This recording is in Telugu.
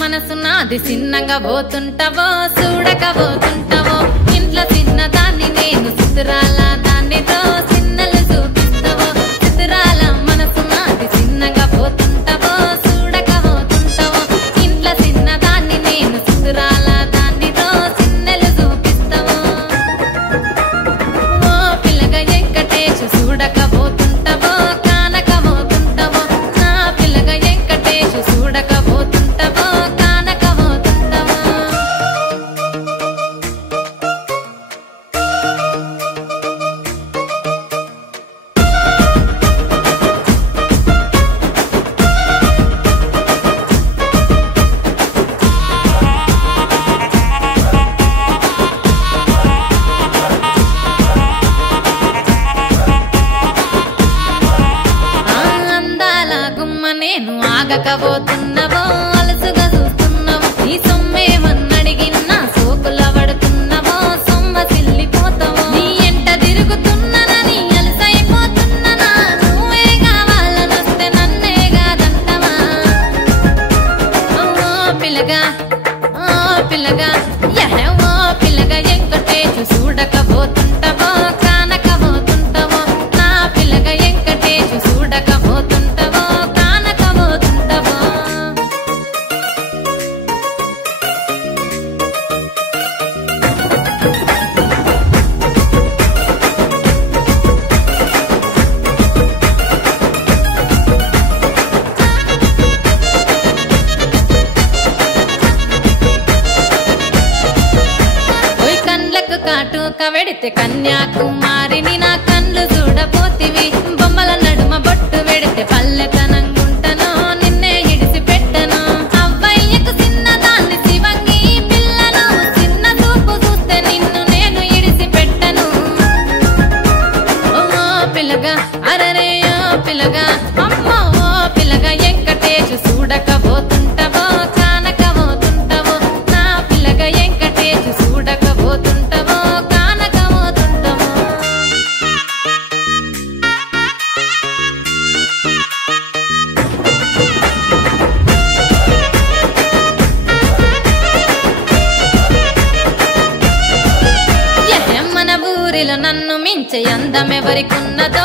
మనసు నాది చిన్నగా పోతుంటావో చూడక పోతుంటావో ఇంట్లో చిన్నదాన్ని నేను చిత్రాల దానితో చిన్నలు చూపిస్తావో చిత్రాల మనసు నాది చిన్నగా పోతుంటావో చూడక పోతుంటావో ఇంట్లో చిన్నదాన్ని నేను చిత్రాల దానితో చిన్నలు చూపిస్తావో ఓ పిల్లగా వెంకటేశు చూడక పోతుంటావో కానక పోతుంటావో నా పిల్లగా వెంకటేశు చూడక పోతుంటావో నేను ఆగకపోతున్నావో అలసుగా చూస్తున్నావో నీ సొమ్మేమన్నడిగినా సోకుల పడుతున్నావో సొమ్మ సిల్లిపోతావో నీ ఎంట తిరుగుతున్నానని అలసైపోతున్నానా నువ్వే కావాలనొస్తే నన్నే కాదంటావా ఓ పిల్లగా ఓ పిల్లగా వెంకటేశు చూడకపోతుంటావో కానకపోతుంటావో నా పిల్లగా వెంకటేశు చూడకపోతుంటావో కాటుక వెడితే కన్యాకుమారిని నా కళ్ళు చూడపోతివి బొమ్మల నడుమ బొట్టు వెడితే పల్లెతనంగుంటను నిన్నే ఇడిసి పెట్టను అవ్వయ్యకు చిన్నదాన్ని శివంగి పిల్లను చిన్న చూపు చూస్తే నిన్ను నేను ఇడిసి పెట్టను ఓ పిల్లగా అరరే ఓ పిల్లగా అమ్మో ఓ పిల్లగా వెంకటేశు చూడకపోతుంటావో కానకపోతుంటావో నా పిల్లగా వెంకటేశు చూడకపోతుంటావో నన్ను మించే అందమెవరికున్నదో